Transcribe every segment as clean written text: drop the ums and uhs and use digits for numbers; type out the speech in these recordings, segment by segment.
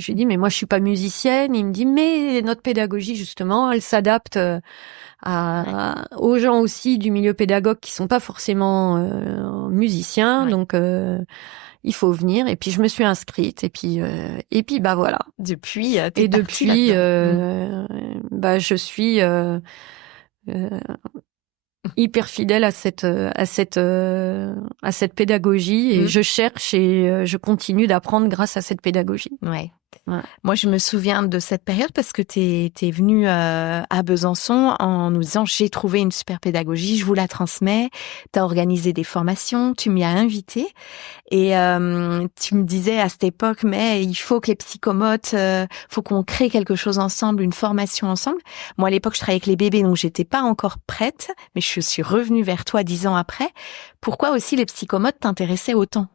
je lui ai dit, mais moi, je suis pas musicienne. Il me dit, mais notre pédagogie, justement, elle s'adapte aux gens aussi du milieu pédagogue qui sont pas forcément musiciens. Ouais. Donc, il faut venir. Et puis, je me suis inscrite. Et puis, bah voilà. Depuis, Et depuis, je suis hyper fidèle à cette pédagogie et je cherche et je continue d'apprendre grâce à cette pédagogie. Ouais. Ouais. Moi, je me souviens de cette période parce que t'es venue à Besançon en nous disant j'ai trouvé une super pédagogie, je vous la transmets. T'as organisé des formations, tu m'y as invité et tu me disais à cette époque mais il faut que les psychomotes, faut qu'on crée quelque chose ensemble, une formation ensemble. Moi, à l'époque, je travaillais avec les bébés donc j'étais pas encore prête, mais je suis revenue vers toi 10 ans après. Pourquoi aussi les psychomotes t'intéressaient autant?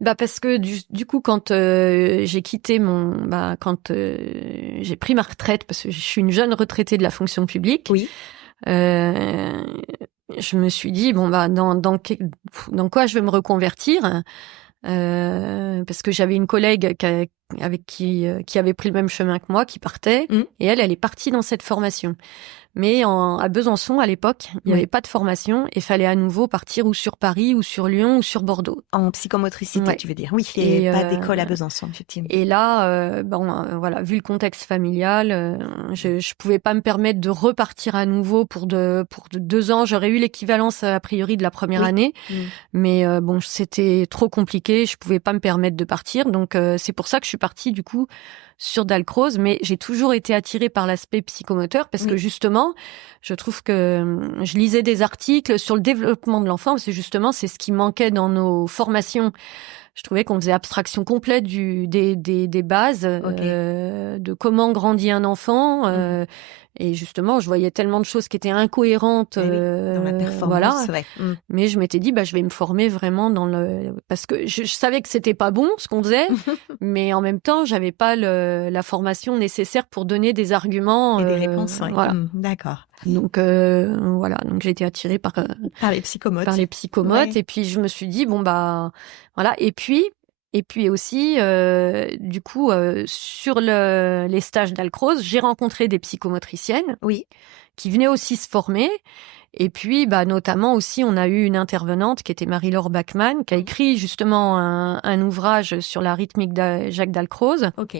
Bah parce que du coup quand j'ai quitté quand j'ai pris ma retraite parce que je suis une jeune retraitée de la fonction publique. Oui. Je me suis dit dans quoi je vais me reconvertir parce que j'avais une collègue qui avait pris le même chemin que moi qui partait et elle est partie dans cette formation. Mais à Besançon, à l'époque, il n'y avait pas de formation et fallait à nouveau partir ou sur Paris, ou sur Lyon, ou sur Bordeaux. En psychomotricité, tu veux dire. Oui, et pas d'école à Besançon, effectivement. Et là, voilà, vu le contexte familial, je pouvais pas me permettre de repartir à nouveau pour 2 ans. J'aurais eu l'équivalence, a priori, de la première année. Mais c'était trop compliqué. Je pouvais pas me permettre de partir. Donc, c'est pour ça que je suis partie, du coup, sur Dalcroze, mais j'ai toujours été attirée par l'aspect psychomoteur parce que justement, je trouve que je lisais des articles sur le développement de l'enfant parce que justement, c'est ce qui manquait dans nos formations. Je trouvais qu'on faisait abstraction complète des bases, de comment grandit un enfant. Et justement, je voyais tellement de choses qui étaient incohérentes dans la performance. Voilà. Mais je m'étais dit, je vais me former vraiment parce que je savais que c'était pas bon ce qu'on faisait, mais en même temps, j'avais pas la formation nécessaire pour donner des arguments et des réponses. Voilà. D'accord. Donc voilà, donc j'ai été attirée par les psychomotes. Par les psychomotes et puis je me suis dit voilà, et puis aussi du coup sur les stages Dalcroze, j'ai rencontré des psychomotriciennes qui venaient aussi se former. Et puis, notamment aussi, on a eu une intervenante qui était Marie-Laure Bachmann, qui a écrit justement un ouvrage sur la rythmique de Jacques Dalcroze. Ok.